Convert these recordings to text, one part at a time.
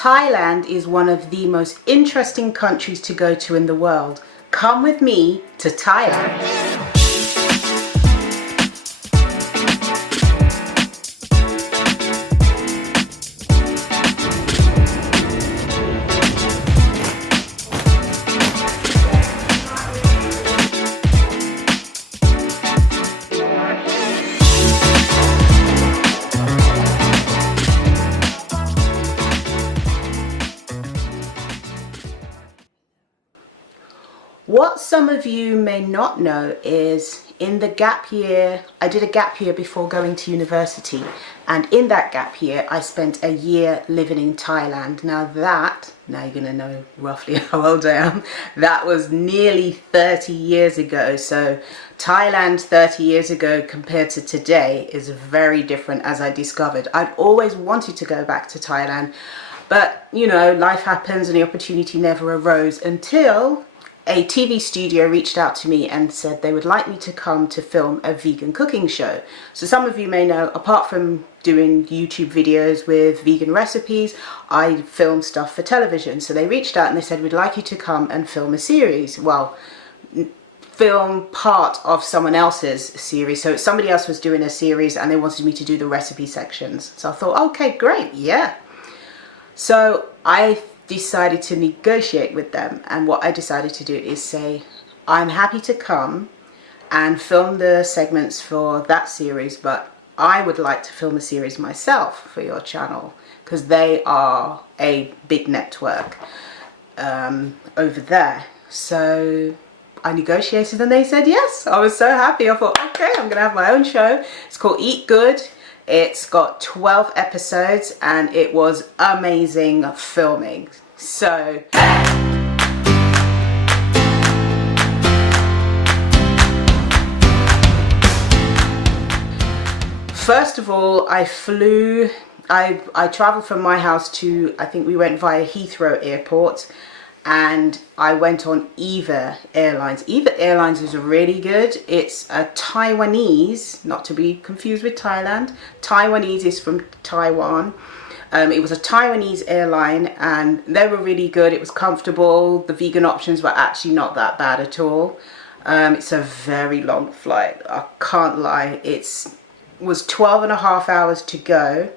Thailand is one of the most interesting countries to go to in the world. Come with me to Thailand. What some of you may not know is in the gap year, I did a gap year before going to university, and in that gap year I spent a year living in Thailand. Now you're gonna know roughly how old I am. That was nearly 30 years ago. So Thailand 30 years ago compared to today is very different, as I discovered. I'd always wanted to go back to Thailand, but you know, life happens and the opportunity never arose until a TV studio reached out to me and said they would like me to come to film a vegan cooking show. So some of you may know, apart from doing YouTube videos with vegan recipes, I film stuff for television. So they reached out and they said, we'd like you to come and film a series. Well, film part of someone else's series. So somebody else was doing a series and they wanted me to do the recipe sections. So I thought, okay, great, yeah. So I decided to negotiate with them, and what I decided to do is say, I'm happy to come and film the segments for that series, but I would like to film a series myself for your channel, because they are a big network over there. So I negotiated and they said yes. I was so happy. I thought, okay, I'm gonna have my own show. It's called Eat Good. It's got 12 episodes and it was amazing filming. So first of all, I traveled from my house to, I think we went via Heathrow Airport, and I went on EVA Airlines. EVA Airlines is really good. It's a Taiwanese, not to be confused with Thailand. Taiwanese is from Taiwan. It was a Taiwanese airline and they were really good. It was comfortable. The vegan options were actually not that bad at all. It's a very long flight, I can't lie. It was 12.5 hours to go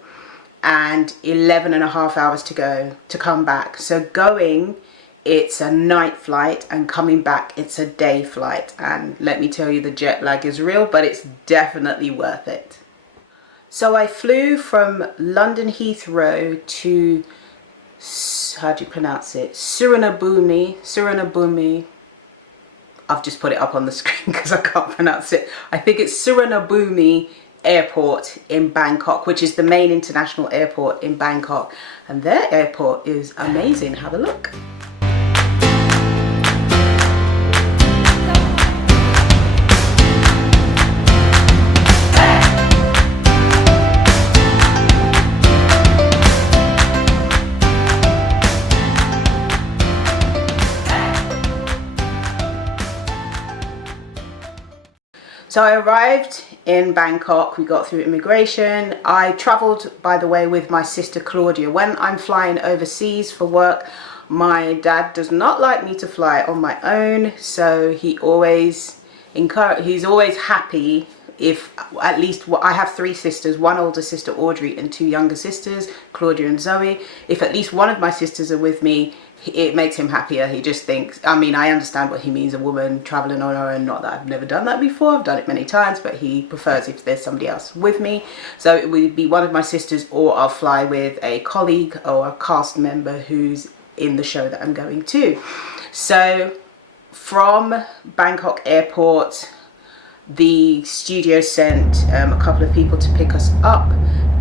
and 11.5 hours to come back. So going, it's a night flight, and coming back it's a day flight, and let me tell you, the jet lag is real, but it's definitely worth it. So I flew from London Heathrow to, how do you pronounce it, Suvarnabhumi. I've just put it up on the screen because I can't pronounce it. I think it's Suvarnabhumi Airport in Bangkok, which is the main international airport in Bangkok, and their airport is amazing. Have a look. So I arrived in Bangkok, we got through immigration. I travelled, by the way, with my sister Claudia. When I'm flying overseas for work, my dad does not like me to fly on my own, so he's always happy if at least, I have 3 sisters, one older sister Audrey and 2 younger sisters, Claudia and Zoe. If at least one of my sisters are with me, it makes him happier. He just thinks, I mean, I understand what he means, a woman traveling on her own. Not that I've never done that before, I've done it many times, but he prefers if there's somebody else with me. So it would be one of my sisters, or I'll fly with a colleague or a cast member who's in the show that I'm going to. So from Bangkok Airport, the studio sent a couple of people to pick us up,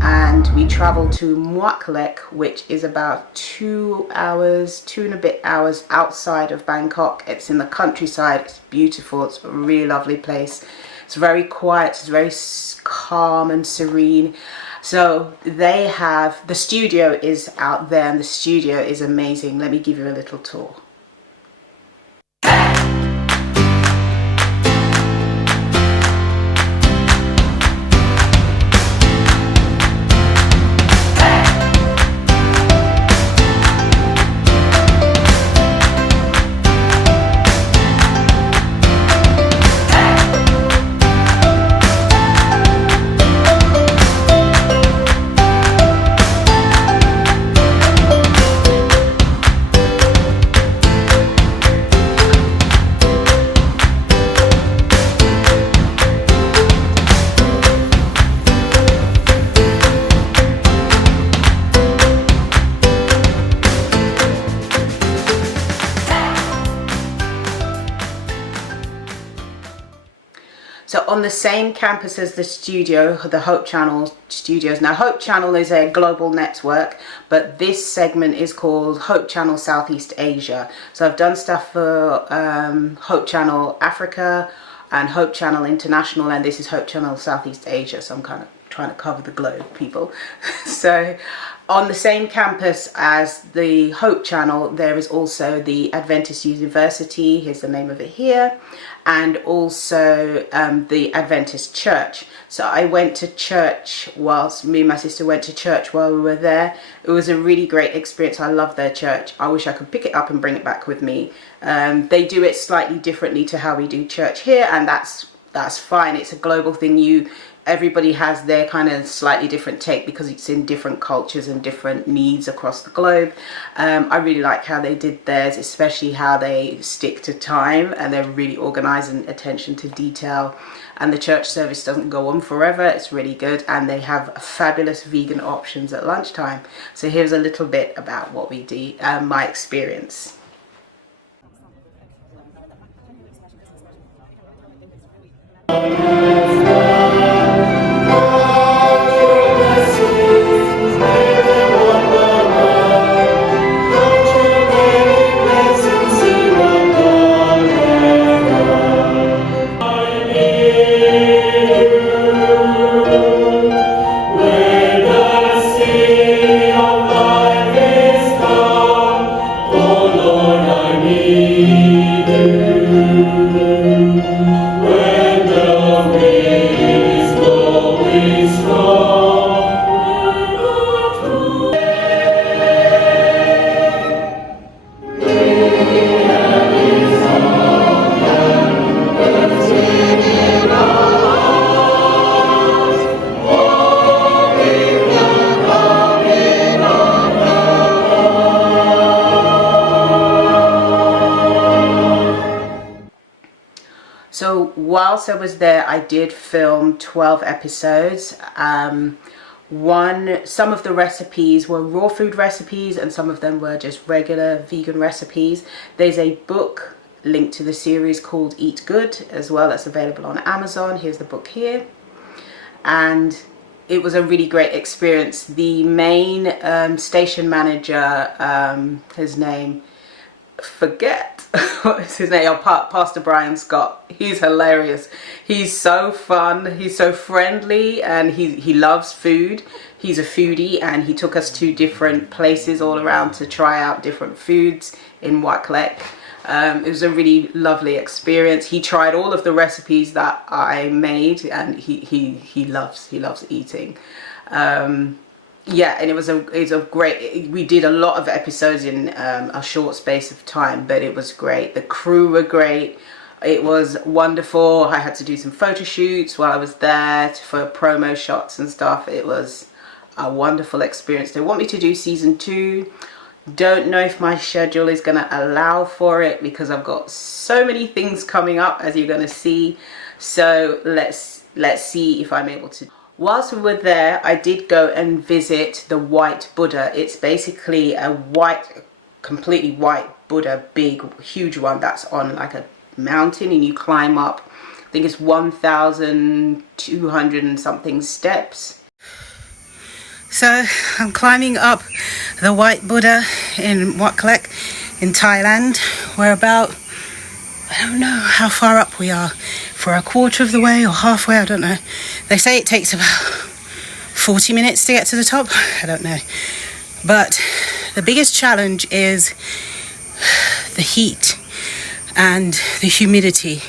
and we traveled to Muaklek, which is about 2 and a bit hours outside of Bangkok. It's in the countryside. It's beautiful. It's a really lovely place. It's very quiet. It's very calm and serene. So they have, the studio is out there, and the studio is amazing. Let me give you a little tour. on the same campus as the studio, the Hope Channel studios. Now Hope Channel is a global network, but this segment is called Hope Channel Southeast Asia. So I've done stuff for Hope Channel Africa and Hope Channel International, and this is Hope Channel Southeast Asia, so I'm kind of trying to cover the globe, people. So on the same campus as the Hope Channel, there is also the Adventist University, here's the name of it here, and also the Adventist Church. So I went to church whilst me and my sister went to church while we were there. It was a really great experience. I love their church. I wish I could pick it up and bring it back with me. They do it slightly differently to how we do church here, and that's fine. It's a global thing. Everybody has their kind of slightly different take because it's in different cultures and different needs across the globe. I really like how they did theirs, especially how they stick to time and they're really organized and attention to detail. And the church service doesn't go on forever. It's really good, and they have fabulous vegan options at lunchtime. So here's a little bit about what we do, my experience. So whilst I was there, I did film 12 episodes. Some of the recipes were raw food recipes and some of them were just regular vegan recipes. There's a book linked to the series called Eat Good as well, that's available on Amazon. Here's the book here. And it was a really great experience. The main station manager, his name, what's his name? Pastor Brian Scott. He's hilarious. He's so fun. He's so friendly, and he loves food. He's a foodie, and he took us to different places all around to try out different foods in Waklek. It was a really lovely experience. He tried all of the recipes that I made, and he loves eating. Yeah, and it was a great, we did a lot of episodes in a short space of time, but it was great. The crew were great. It was wonderful. I had to do some photo shoots while I was there for promo shots and stuff. It was a wonderful experience. They want me to do season 2. Don't know if my schedule is going to allow for it because I've got so many things coming up, as you're going to see. So let's see if I'm able to. Whilst we were there, I did go and visit the White Buddha. It's basically a completely white Buddha, big, huge one that's on like a mountain, and you climb up. I think it's 1,200 and something steps. So I'm climbing up the White Buddha in Waklek in Thailand. We're about, I don't know how far up we are, for a quarter of the way or halfway, I don't know. They say it takes about 40 minutes to get to the top. I don't know. But the biggest challenge is the heat and the humidity.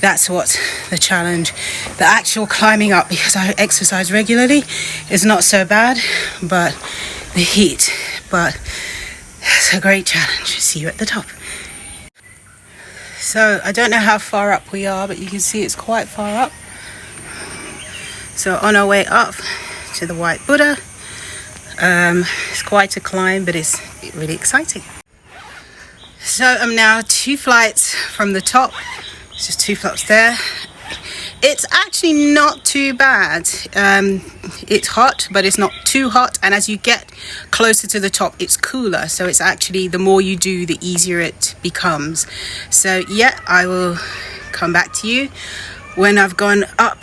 That's what the challenge. The actual climbing up, because I exercise regularly, is not so bad, but the heat. But it's a great challenge. See you at the top. So I don't know how far up we are, but you can see it's quite far up. So on our way up to the White Buddha, it's quite a climb, but it's really exciting. So I'm now 2 flights from the top. It's just 2 flights there. It's actually not too bad. It's hot, but it's not too hot. And as you get closer to the top, it's cooler. So it's actually, the more you do, the easier it becomes. So yeah, I will come back to you when I've gone up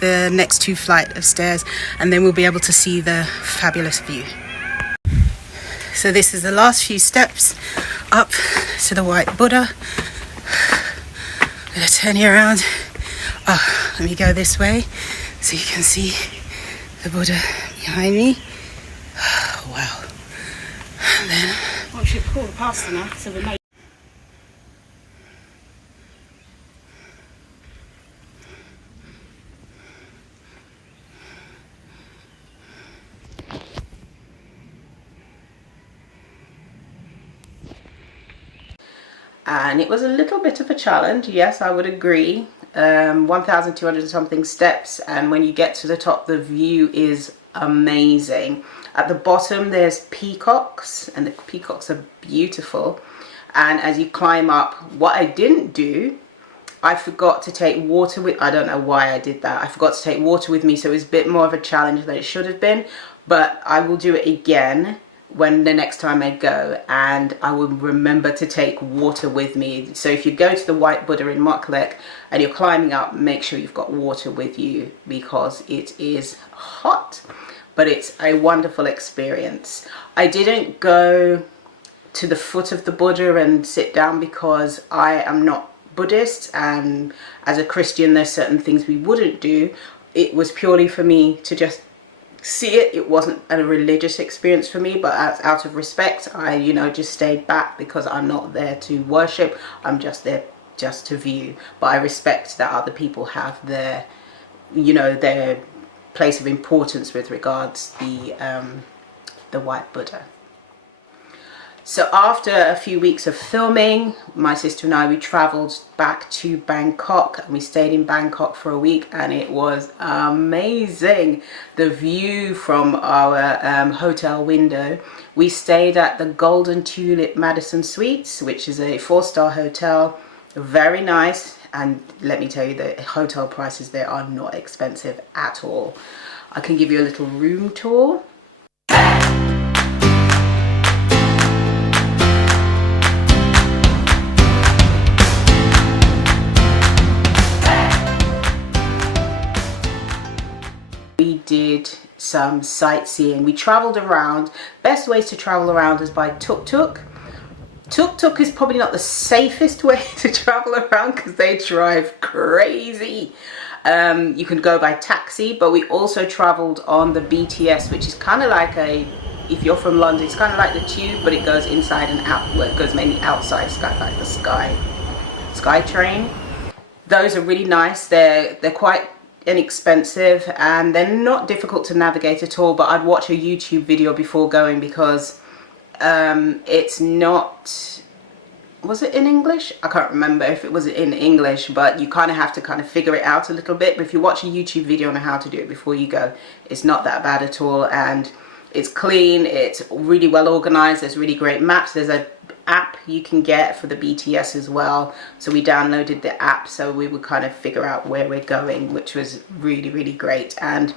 the next 2 flights of stairs, and then we'll be able to see the fabulous view. So this is the last few steps up to the White Buddha. I'm gonna turn you around. Oh, let me go this way so you can see the Buddha behind me. Oh, wow. And then I should call the pastor now, so we may. And it was a little bit of a challenge, yes, I would agree. 1,200 something steps, and when you get to the top, the view is amazing. At the bottom there's peacocks, and the peacocks are beautiful. And as you climb up, what I didn't do, I forgot to take water with, I don't know why I did that. I forgot to take water with me, so it was a bit more of a challenge than it should have been. But I will do it again when the next time I go, and I will remember to take water with me. So if you go to the White Buddha in Mokhlek and you're climbing up, make sure you've got water with you, because it is hot, but it's a wonderful experience. I didn't go to the foot of the Buddha and sit down because I am not Buddhist, and as a Christian there's certain things we wouldn't do. It was purely for me to just see it. It wasn't a religious experience for me, but out of respect, I, you know, just stayed back because I'm not there to worship. I'm just there just to view. But I respect that other people have their, you know, their place of importance with regards the White Buddha. So after a few weeks of filming, my sister and I, we travelled back to Bangkok, and we stayed in Bangkok for a week, and it was amazing. The view from our hotel window. We stayed at the Golden Tulip Madison Suites, which is a 4-star hotel. Very nice, and let me tell you, the hotel prices there are not expensive at all. I can give you a little room tour. We did some sightseeing. We travelled around. Best ways to travel around is by tuk-tuk. Tuk-tuk is probably not the safest way to travel around because they drive crazy. You can go by taxi, but we also travelled on the BTS, which is kind of like a, if you're from London, it's kind of like the tube, but it goes inside and out. Well, it goes mainly outside, it's kind of like the Sky Train. Those are really nice. They're quite inexpensive, and they're not difficult to navigate at all, but I'd watch a YouTube video before going because it's not, was it in English? I can't remember if it was in English, but you kind of have to kind of figure it out a little bit. But if you watch a YouTube video on how to do it before you go, it's not that bad at all, and it's clean, it's really well organized, there's really great maps. There's a app you can get for the BTS as well, so we downloaded the app so we would kind of figure out where we're going, which was really, really great. And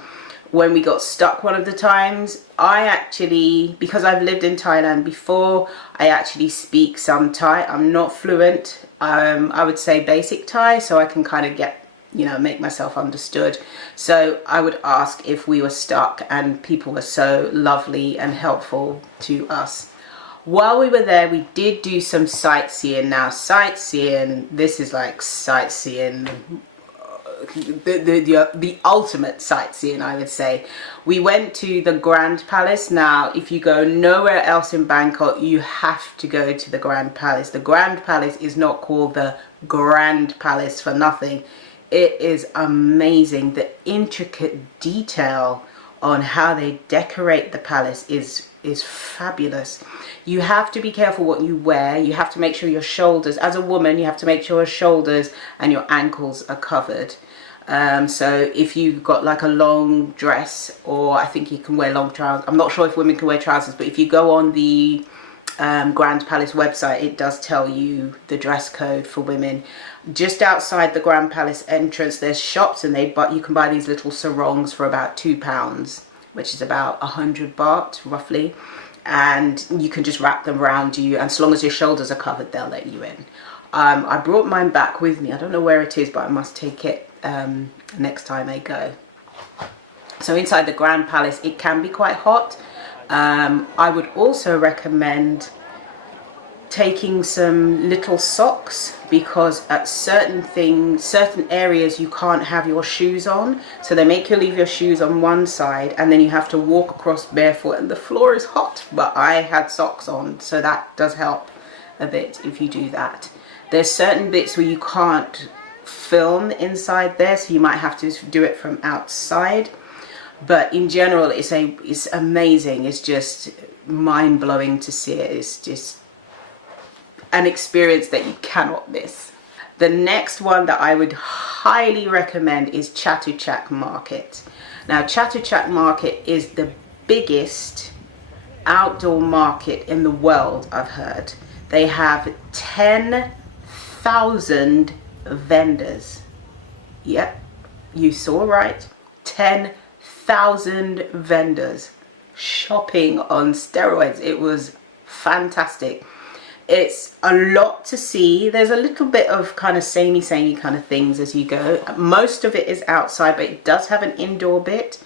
when we got stuck one of the times, I actually, because I've lived in Thailand before, I actually speak some Thai. I'm not fluent, I would say basic Thai, so I can kind of get, you know, make myself understood. So I would ask if we were stuck, and people were so lovely and helpful to us. While we were there, we did do some sightseeing. Now, sightseeing, this is like sightseeing, the ultimate sightseeing, I would say. We went to the Grand Palace. Now, if you go nowhere else in Bangkok, you have to go to the Grand Palace. The Grand Palace is not called the Grand Palace for nothing. It is amazing. The intricate detail on how they decorate the palace is fabulous. You have to be careful what you wear. You have to make sure your shoulders, as a woman, you have to make sure your shoulders and your ankles are covered. So if you've got like a long dress, or I think you can wear long trousers. I'm not sure if women can wear trousers, but if you go on the Grand Palace website, it does tell you the dress code for women. Just outside the Grand Palace entrance, there's shops, and you can buy these little sarongs for about £2, which is about 100 baht roughly, and you can just wrap them around you, and as long as your shoulders are covered, they'll let you in. I brought mine back with me. I don't know where it is, but I must take it next time I go. So inside the Grand Palace, it can be quite hot. I would also recommend taking some little socks, because at certain areas you can't have your shoes on, so they make you leave your shoes on one side and then you have to walk across barefoot, and the floor is hot. But I had socks on, so that does help a bit if you do that. There's certain bits where you can't film inside there, so you might have to do it from outside. But in general, it's amazing. It's just mind-blowing to see it. It's just an experience that you cannot miss. The next one that I would highly recommend is Chatuchak Market. Now, Chatuchak Market is the biggest outdoor market in the world, I've heard. They have 10,000 vendors. Yep, you saw right. 10,000 vendors shopping on steroids. It was fantastic. It's a lot to see. There's a little bit of kind of samey kind of things as you go. Most of it is outside, but it does have an indoor bit.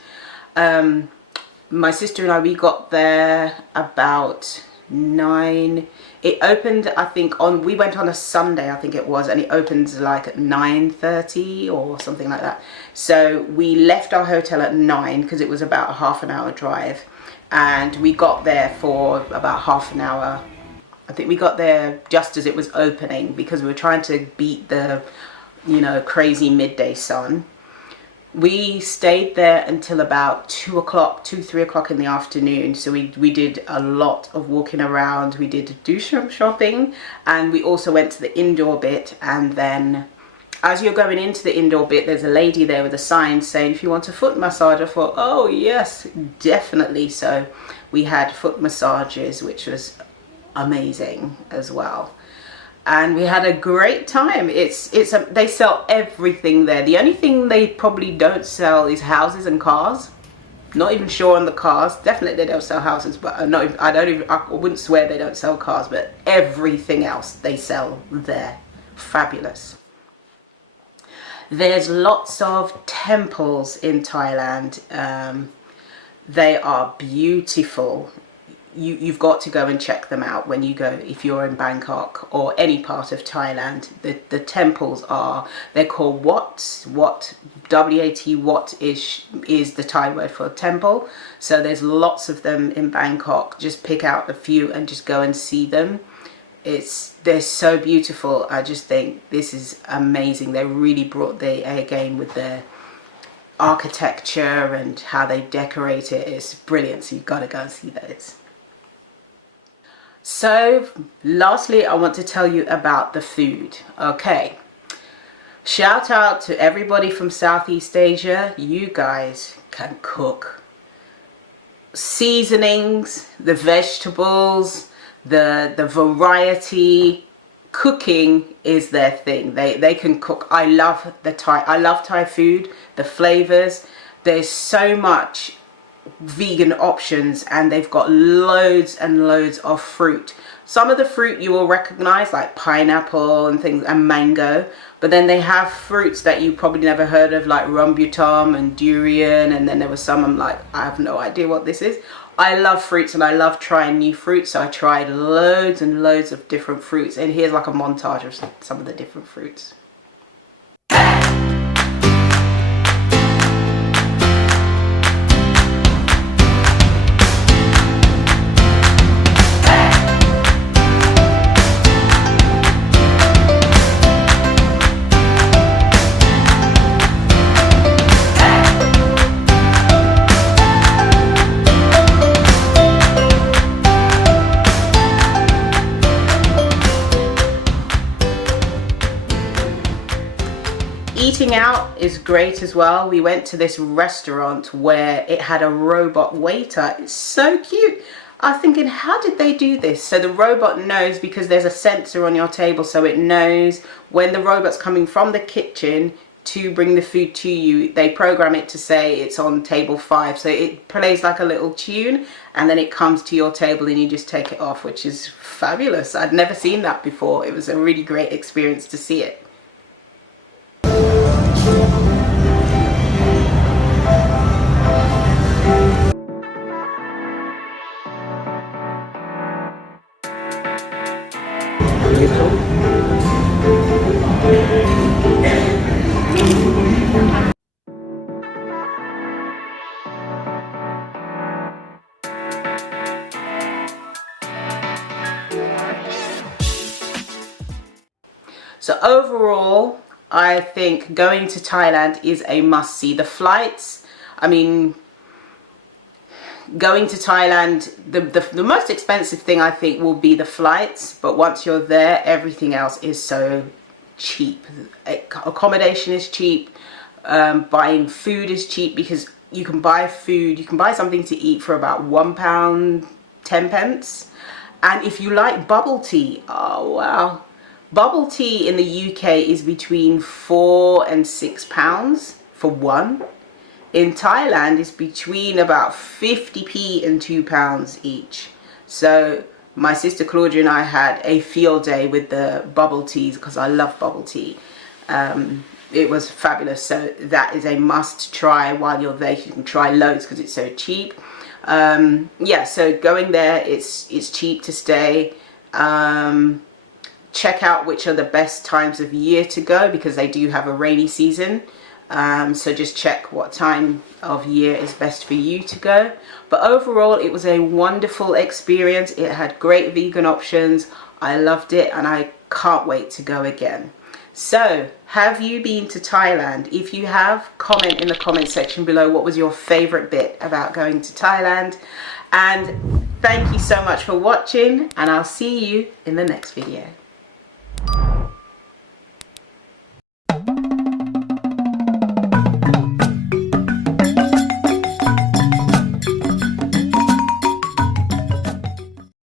My sister and I, we got there about 9. It opened, I think, we went on a Sunday, I think it was, and it opens like at 9:30 or something like that. So we left our hotel at 9 because it was about a half an hour drive, and we got there for about half an hour. I think we got there just as it was opening because we were trying to beat the, you know, crazy midday sun. We stayed there until about 2 o'clock, 3 o'clock in the afternoon. So we did a lot of walking around. We did do some shopping, and we also went to the indoor bit. And then as you're going into the indoor bit, there's a lady there with a sign saying, if you want a foot massage. I thought, oh yes, definitely. So we had foot massages, which was amazing as well. And we had a great time. They sell everything there. The only thing they probably don't sell is houses and cars. Not even sure on the cars. Definitely they don't sell houses, but I wouldn't swear they don't sell cars, but everything else they sell there. Fabulous. There's lots of temples in Thailand. They are beautiful. You've got to go and check them out when you go, if you're in Bangkok or any part of Thailand. The temples they're called Wat. W-A-T, Wat is the Thai word for temple. So there's lots of them in Bangkok. Just pick out a few and just go and see them. They're so beautiful. I just think this is amazing. They really brought the A game with their architecture and how they decorate it. It's brilliant. So you've got to go and see those. So lastly, I want to tell you about the food. Okay, shout out to everybody from Southeast Asia. You guys can cook. Seasonings, the vegetables, the variety. Cooking is their thing. They can cook. I love Thai food, the flavors. There's so much vegan options, and they've got loads and loads of fruit. Some of the fruit you will recognize, like pineapple and things, and mango, but then they have fruits that you probably never heard of, like rambutan and durian, and then there was some I'm like, I have no idea what this is. I love fruits and I love trying new fruits, so I tried loads and loads of different fruits, and here's like a montage of some of the different fruits. Eating out is great as well. We went to this restaurant where it had a robot waiter. It's so cute. I was thinking, how did they do this? So the robot knows, because there's a sensor on your table, so it knows when the robot's coming from the kitchen, to bring the food to you. They program it to say it's on table 5, so it plays like a little tune, and then it comes to your table and you just take it off, which is fabulous. I'd never seen that before. It was a really great experience to see it. So overall, I think going to Thailand is a must-see. The flights, I mean, going to Thailand, the most expensive thing I think will be the flights, but once you're there, everything else is so cheap. Accommodation is cheap, buying food is cheap, because you can buy food, you can buy something to eat for about £1, 10 pence. And if you like bubble tea, oh wow. Bubble tea in the UK is between £4 and £6 for one. In Thailand, it's between about 50p and £2 each. So my sister Claudia and I had a field day with the bubble teas because I love bubble tea. It was fabulous. So that is a must try while you're there. You can try loads because it's so cheap. Yeah, so going there, it's cheap to stay. Check out which are the best times of year to go, because they do have a rainy season. So just check what time of year is best for you to go. But overall, it was a wonderful experience. It had great vegan options. I loved it and I can't wait to go again. So, have you been to Thailand? If you have, comment in the comment section below what was your favorite bit about going to Thailand. And thank you so much for watching, and I'll see you in the next video.